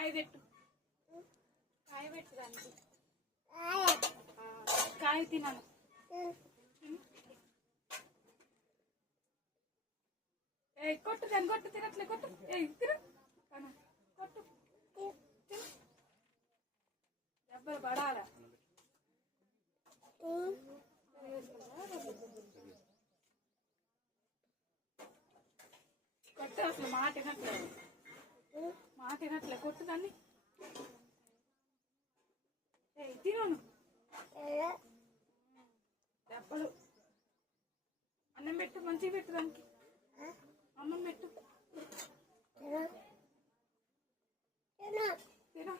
కాయ పెట్టు దానికి కాయ తినాను. కొట్టు దాన్ని కొట్టు తినట్లే కొట్టు తిన కొట్టు దెబ్బలు పడాలా కొట్టు అసలు మాట వినట్లే కొట్టు దాన్ని తినను దెబ్బలు. అన్నం పెట్టు మంచిగా పెట్టు దానికి అన్నం పెట్టు తిన.